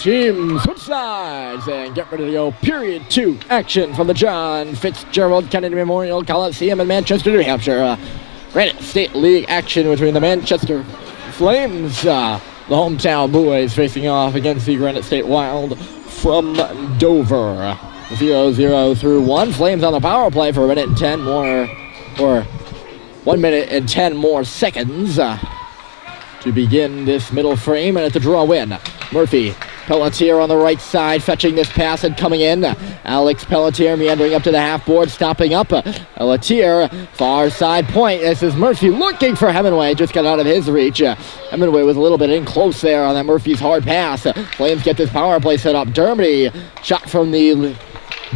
teams switch sides and get ready to go. Period 2 action from the John Fitzgerald Kennedy Memorial Coliseum in Manchester, New Hampshire. Granite State League action between the Manchester Flames, the hometown boys, facing off against the Granite State Wild from Dover. 0-0 through 1. Flames on the power play for 1 minute and 10 more, or 1 minute and 10 more seconds to begin this middle frame, and at the draw win. Murphy Pelletier on the right side, fetching this pass and coming in. Alex Pelletier meandering up to the half board, stopping up. Pelletier, far side point. This is Murphy looking for Hemingway, just got out of his reach. Hemingway was a little bit in close there on that Murphy's hard pass. Flames get this power play set up. Dermody, shot from the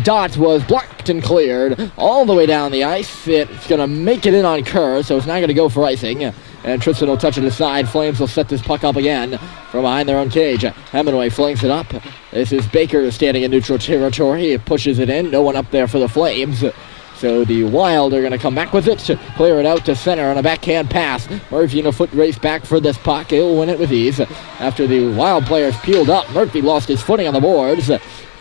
dot was blocked and cleared all the way down the ice. It's going to make it in on Kerr, so it's not going to go for icing. And Tristan will touch it aside. Flames will set this puck up again from behind their own cage. Hemingway flings it up. This is Baker standing in neutral territory. He pushes it in. No one up there for the Flames. So the Wild are going to come back with it to clear it out to center on a backhand pass. Murphy in a foot race back for this puck. He'll win it with ease. After the Wild players peeled up, Murphy lost his footing on the boards.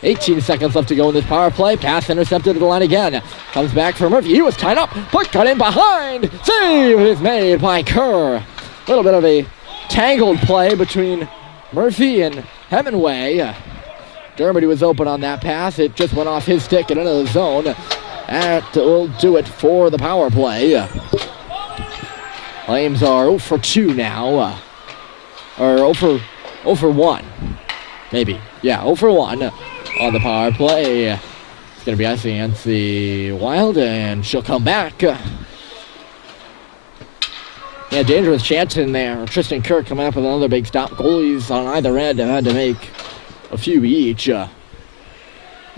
18 seconds left to go in this power play. Pass intercepted at the line again. Comes back for Murphy. He was tied up. Puck got in behind. Save is made by Kerr. A little bit of a tangled play between Murphy and Hemingway. Dermody was open on that pass. It just went off his stick and into the zone. That will do it for the power play. Flames are 0 for 2 now. Or 0 for 1. Maybe. Yeah, 0 for 1. On the power play. It's going to be icing against the Wild, and she'll come back. Yeah, dangerous chance in there. Tristan Kirk coming up with another big stop. Goalies on either end have had to make a few each.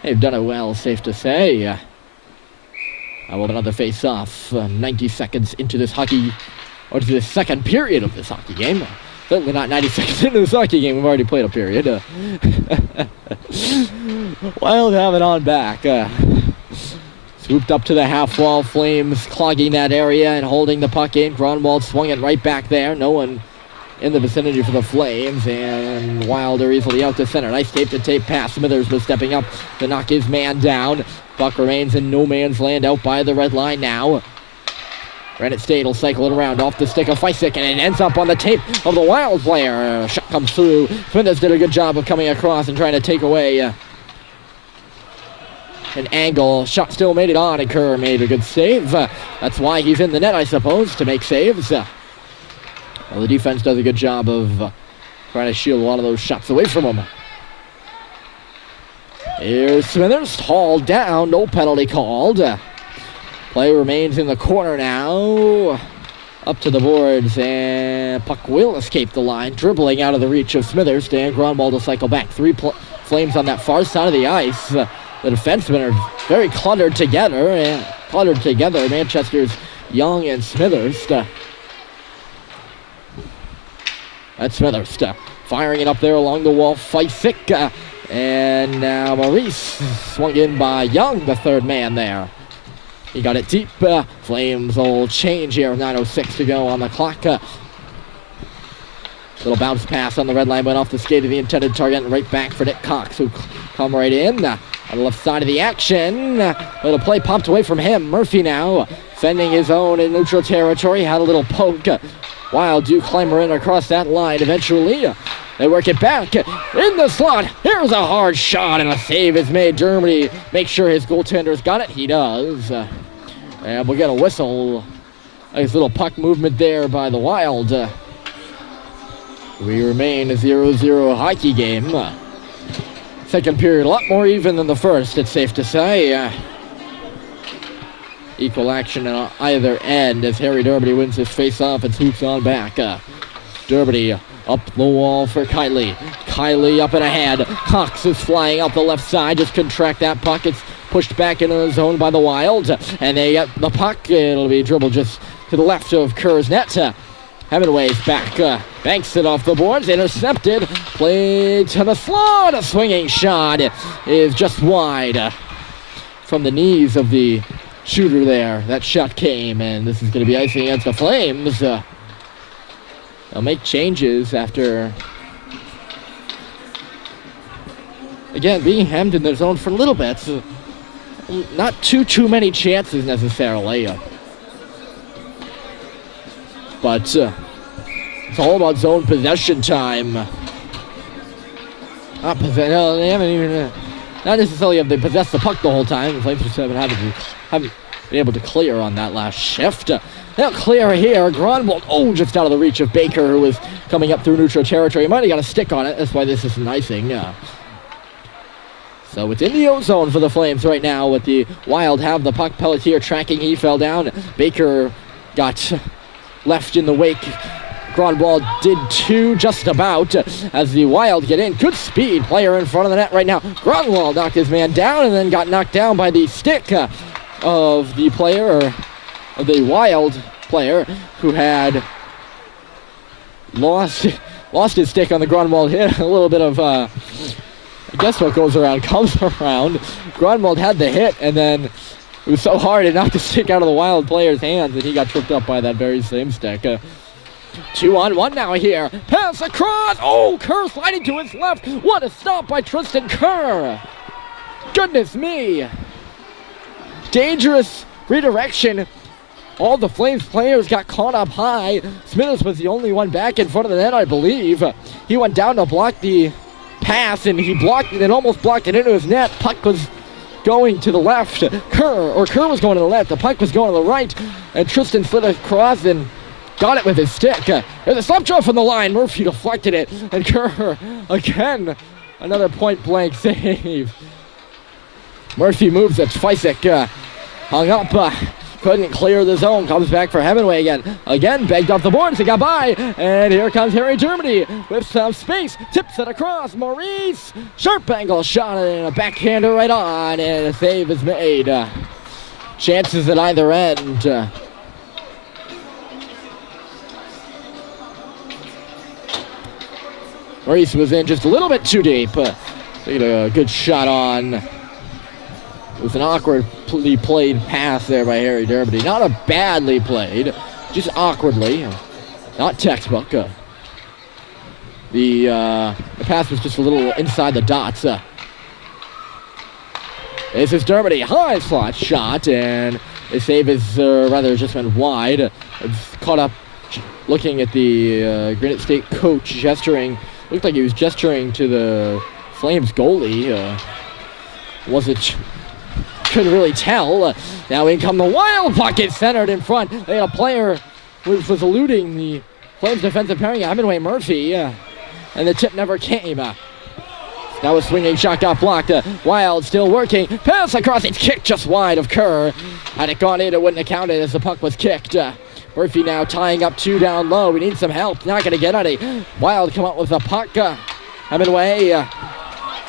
They've done it well, safe to say. Will another face-off 90 seconds into this hockey, or to the second period of this hockey game. Certainly not 90 seconds into this hockey game. We've already played a period. Wild have it on back. Swooped up to the half wall. Flames clogging that area and holding the puck in. Grunwald swung it right back there. No one in the vicinity for the Flames. And Wild are easily out to center. Nice tape-to-tape pass. Smithers was stepping up to knock his man down. Puck remains in no man's land out by the red line now. Granite State will cycle it around off the stick of Feisik, and it ends up on the tape of the Wild player. Shot comes through. Smithers did a good job of coming across and trying to take away an angle. Shot still made it on, and Kerr made a good save. That's why he's in the net, I suppose, to make saves. Well, the defense does a good job of trying to shield a lot of those shots away from him. Here's Smithers, hauled down, no penalty called. Play remains in the corner now. Up to the boards, and puck will escape the line. Dribbling out of the reach of Smithers. Dan Grunwald will cycle back. 3 Flames on that far side of the ice. The defensemen are very cluttered together. Manchester's Young and Smithers. That's Smithers. Firing it up there along the wall. Feisik. And now Maurice swung in by Young, the third man there. He got it deep. Flames will change here. 9:06 to go on the clock. Little bounce pass on the red line. Went off the skate of the intended target. And right back for Nick Cox, who come right in. On the left side of the action. Little play popped away from him. Murphy now fending his own in neutral territory. Had a little poke. Wild do climber in across that line eventually. They work it back in the slot. Here's a hard shot, and a save is made. Germany makes sure his goaltender's got it. He does. And we'll get a whistle. Nice little puck movement there by the Wild. We remain a 0-0 hockey game. Second period, a lot more even than the first, it's safe to say. Equal action on either end as Harry Dermody wins his face-off and swoops on back. Dermody up the wall for Kiley. Kiley up and ahead. Cox is flying up the left side. Just contract that puck. It's pushed back into the zone by the Wild. And they get the puck. It'll be dribbled just to the left of Kerr's net. Hemingway's back. Banks it off the boards. Intercepted. Played to the slot. A swinging shot is just wide from the knees of the shooter there. That shot came, and this is going to be icing against the Flames. They'll make changes after again, being hemmed in the zone for a little bit. So not too many chances necessarily. But it's all about zone possession time. They haven't even, not necessarily have they possessed the puck the whole time. The Flames just haven't been able to clear on that last shift. They'll clear here. Gronwald, just out of the reach of Baker, who was coming up through neutral territory. He might have got a stick on it. That's why this is an icing. So it's in the O-zone for the Flames right now with the Wild have the puck. Pelletier tracking. He fell down. Baker got left in the wake. Gronwald did too, just about, as the Wild get in. Good speed player in front of the net right now. Gronwald knocked his man down and then got knocked down by the stick of the player, or of the Wild player, who had lost his stick on the Gronwald hit. A little bit of, I guess what goes around comes around. Gronwald had the hit, and then it was so hard it knocked the stick out of the Wild player's hands, and he got tripped up by that very same stick. 2-on-1 now here. Pass across. Kerr sliding to his left. What a stop by Tristan Kerr. Goodness me. Dangerous redirection. All the Flames players got caught up high. Smithers was the only one back in front of the net, I believe. He went down to block the pass, and he blocked it and almost blocked it into his net. Puck was going to the left. Kerr was going to the left. The puck was going to the right, and Tristan slid across and got it with his stick. There's a slap draw from the line. Murphy deflected it, and Kerr, again, another point-blank save. Murphy moves it. Feisik hung up. Couldn't clear the zone. Comes back for Hemingway again. Again, begged off the boards. He got by. And here comes Harry Germany with some space. Tips it across. Maurice. Sharp angle shot and a backhander right on. And a save is made. Chances at either end. Maurice was in just a little bit too deep. Taking a good shot on. It was an awkwardly played pass there by Harry Dermody. Not a badly played, just awkwardly. Not textbook. The pass was just a little inside the dots. This is Dermody. High slot shot, and the save is just went wide. It's caught up looking at the Granite State coach gesturing. Looked like he was gesturing to the Flames goalie. Couldn't really tell. Now in come the Wild. Puck is centered in front. They had a player who was eluding the Flames defensive pairing, Hemingway Murphy, and the tip never came. Now a swinging shot got blocked. Wild still working. Pass across. It's kicked just wide of Kerr. Had it gone in, it wouldn't have counted as the puck was kicked. Murphy now tying up two down low. We need some help. Not going to get any. Wild come up with the puck. Hemingway.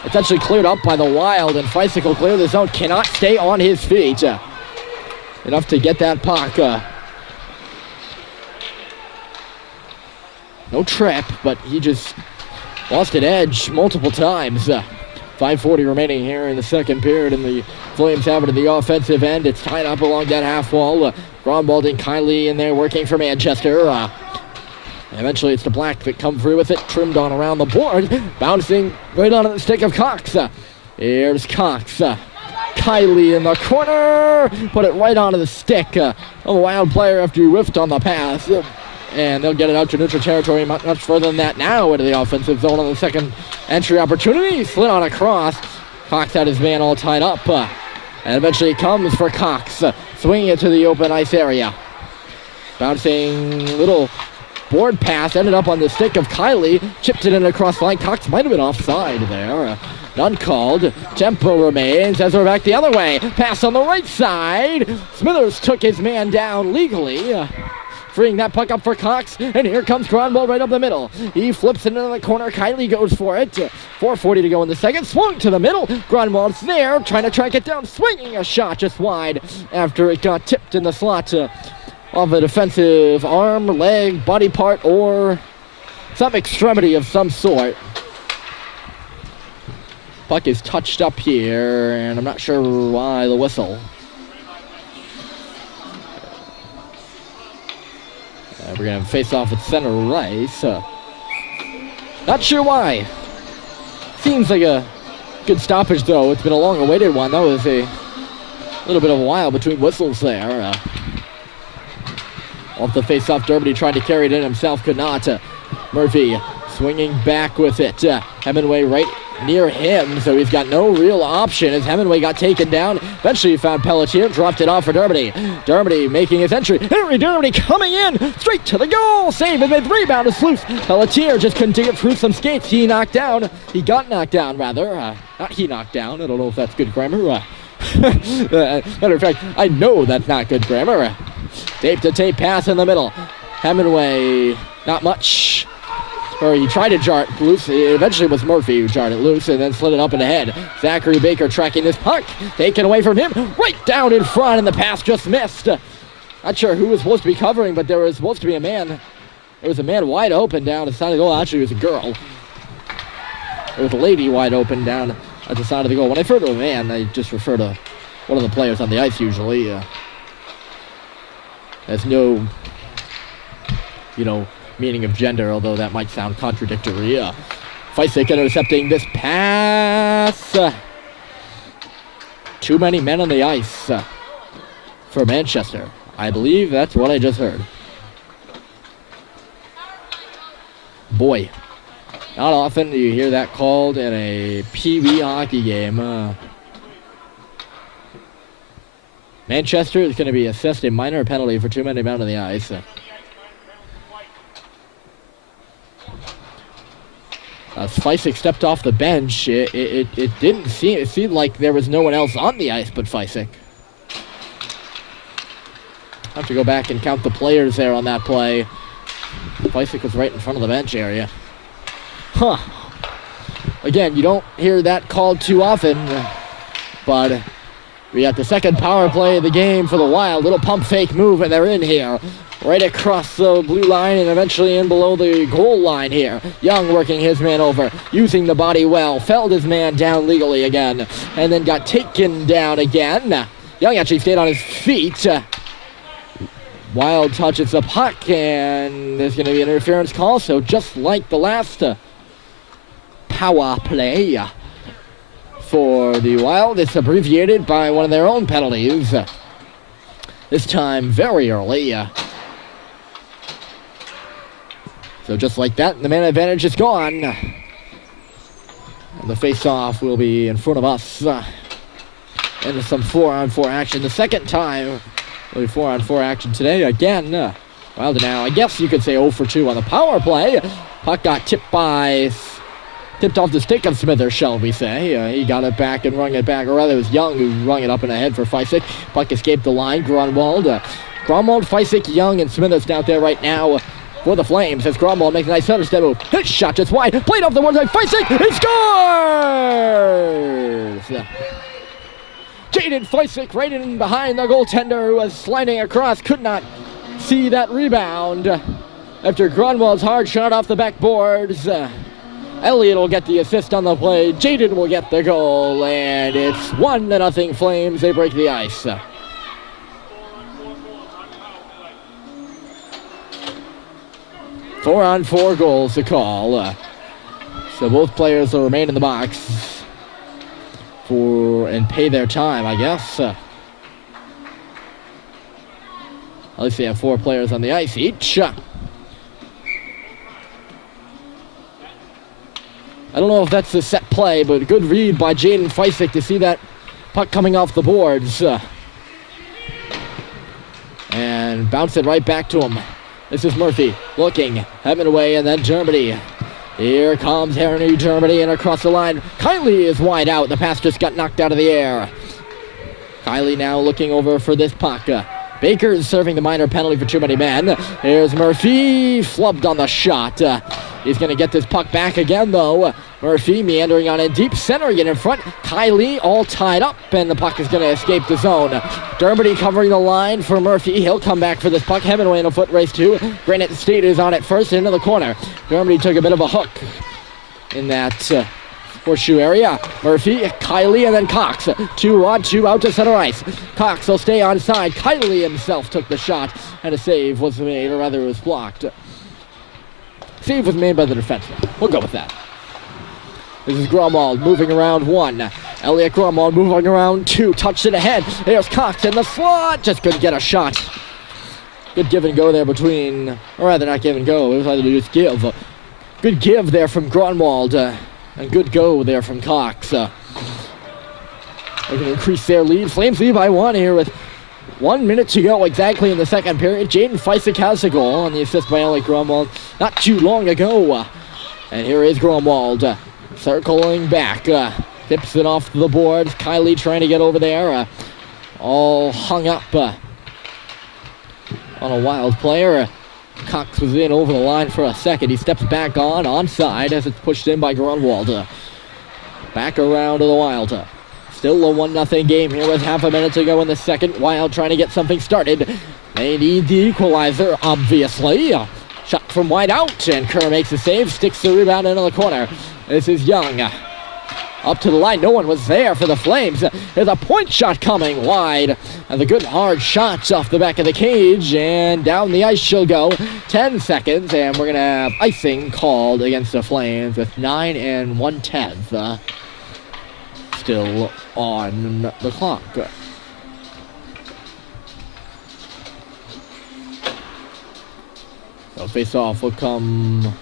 It's actually cleared up by the Wild, and Feisik will clear the zone. Cannot stay on his feet. Enough to get that puck. No trip, but he just lost an edge multiple times. 5:40 remaining here in the second period, and the Flames have it at the offensive end. It's tied up along that half wall. Gronwald and Kylie in there working for Manchester. Eventually it's the Black that come through with it, trimmed on around the board, bouncing right onto the stick of Cox. Here's Cox. Kylie in the corner, put it right onto the stick of a Wild player after he whiffed on the pass. And they'll get it out to neutral territory much further than that now into the offensive zone on the second entry opportunity. Slid on across. Cox had his man all tied up. And eventually it comes for Cox, swinging it to the open ice area. Bouncing little board pass, ended up on the stick of Kylie, chipped it in across the line. Cox might have been offside there. None called. Tempo remains as we're back the other way. Pass on the right side. Smithers took his man down legally, freeing that puck up for Cox. And here comes Gronwald right up the middle. He flips it into the corner. Kylie goes for it. 4:40 to go in the second. Swung to the middle. Gronwald's there, trying to track it down. Swinging a shot just wide after it got tipped in the slot of a defensive arm, leg, body part, or some extremity of some sort. Puck is touched up here, and I'm not sure why the whistle. We're going to have a face-off at center right. Not sure why. Seems like a Good stoppage, though. It's been a long-awaited one. That was a little bit of a while between whistles there. Off the face-off, Derby tried to carry it in himself, could not. Murphy swinging back with it. Hemingway right near him, so he's got no real option as Hemingway got taken down. Eventually he found Pelletier, dropped it off for Derby. Derby making his entry. Henry Derby coming in, straight to the goal. Save and made rebound is loose. Pelletier just couldn't get through some skates. He got knocked down, rather. Not he knocked down. I don't know if that's good grammar. Matter of fact, I know that's not good grammar. Tape-to-tape pass in the middle. Hemingway, not much. Or he tried to jar it loose. It eventually was Murphy who jarred it loose and then slid it up and ahead. Zachary Baker tracking this puck. Taken away from him. Right down in front, and the pass just missed. Not sure who was supposed to be covering, but there was supposed to be a man. There was a man wide open down the side of the goal. Actually, it was a girl. There was a lady wide open down at the side of the goal. When I refer to a man, I just refer to one of the players on the ice usually. There's no, meaning of gender, although that might sound contradictory. Feisik intercepting this pass. Too many men on the ice for Manchester. I believe that's what I just heard. Boy, not often do you hear that called in a Pee-wee hockey game. Manchester is going to be assessed a minor penalty for too many men on the ice. As Feisik stepped off the bench, it didn't seem, it seemed like there was no one else on the ice but Feisik. I have to go back and count the players there on that play. Feisik was right in front of the bench area. Again, you don't hear that called too often, but we got the second power play of the game for the Wild. Little pump fake move, and they're in here. Right across the blue line and eventually in below the goal line here. Young working his man over, using the body well. Felled his man down legally again, and then got taken down again. Young actually stayed on his feet. Wild touches the puck, and there's going to be an interference call. So just like the last power play for the Wild, it's abbreviated by one of their own penalties. This time very early. So just like that, the man advantage is gone. And the face-off will be in front of us. Into some 4-on-4 action. The second time will be 4-on-4 action today. Again, Wild now, I guess you could say 0 for 2 on the power play. Puck got tipped off the stick of Smithers, shall we say. He got it back and rung it back. Or rather, it was Young who rung it up and ahead for Feisik. Puck escaped the line. Grunwald, Feisik, Young, and Smithers out there right now for the Flames as Grunwald makes a nice center step move. His shot just wide. Played off the one side. Feisik, he scores! Jaden Feisik right in behind the goaltender who was sliding across. Could not see that rebound after Grunwald's hard shot off the backboards. Elliott will get the assist on the play. Jaden will get the goal, and it's 1-0 Flames. They break the ice. 4-on-4 goals to call. So both players will remain in the box and pay their time, I guess. At least they have 4 players on the ice each. I don't know if that's the set play, but a good read by Jaden Feisik to see that puck coming off the boards. And bounce it right back to him. This is Murphy looking, Hemingway, and then Germany. Here comes Henry Germany and across the line. Kiley is wide out. The pass just got knocked out of the air. Kiley now looking over for this puck. Baker is serving the minor penalty for too many men. Here's Murphy, flubbed on the shot. He's going to get this puck back again, though. Murphy meandering on in deep, centering it in front. Kiley all tied up, and the puck is going to escape the zone. Dermody covering the line for Murphy. He'll come back for this puck. Hemingway in a foot race, too. Granite State is on it first, into the corner. Dermody took a bit of a hook in that horseshoe area. Murphy, Kiley, and then Cox. 2-on-2 out to center ice. Cox will stay on side. Kiley himself took the shot, and a save was made, or rather it was blocked. Save was made by the defenseman. We'll go with that. This is Gromwald moving around 1. Elliot Gromwald moving around 2. Touched it ahead. There's Cox in the slot. Just couldn't get a shot. Good give and go there between, or rather not give and go. It was either just give. Good give there from Gromwald. And good go there from Cox. They're going to increase their lead. Flames lead by 1 here with 1 minute to go exactly in the second period. Jaden Feisik has the goal on the assist by Elliot Gromwald not too long ago. And here is Gromwald circling back. Tips it off the board. Kylie trying to get over there. All hung up on a Wild player. Cox was in over the line for a second. He steps back onside as it's pushed in by Grunwald. Back around to the Wild. Still a 1-0 game here with half a minute to go in the second. Wild trying to get something started. They need the equalizer, obviously. Shot from wide out, and Kerr makes a save. Sticks the rebound into the corner. This is Young. Up to the line. No one was there for the Flames. There's a point shot coming wide. And the good hard shots off the back of the cage. And down the ice she'll go. 10 seconds. And we're going to have icing called against the Flames with 9 1/10 still on the clock. So face off will come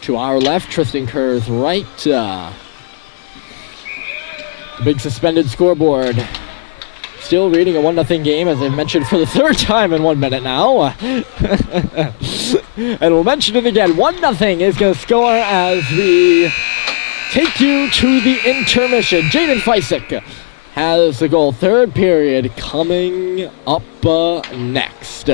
to our left. Tristan Kerr's right. Big suspended scoreboard. Still reading a 1-0 game, as I've mentioned for the third time in 1 minute now. And we'll mention it again. 1-0 is going to score as we take you to the intermission. Jaden Feisik has the goal. Third period coming up next.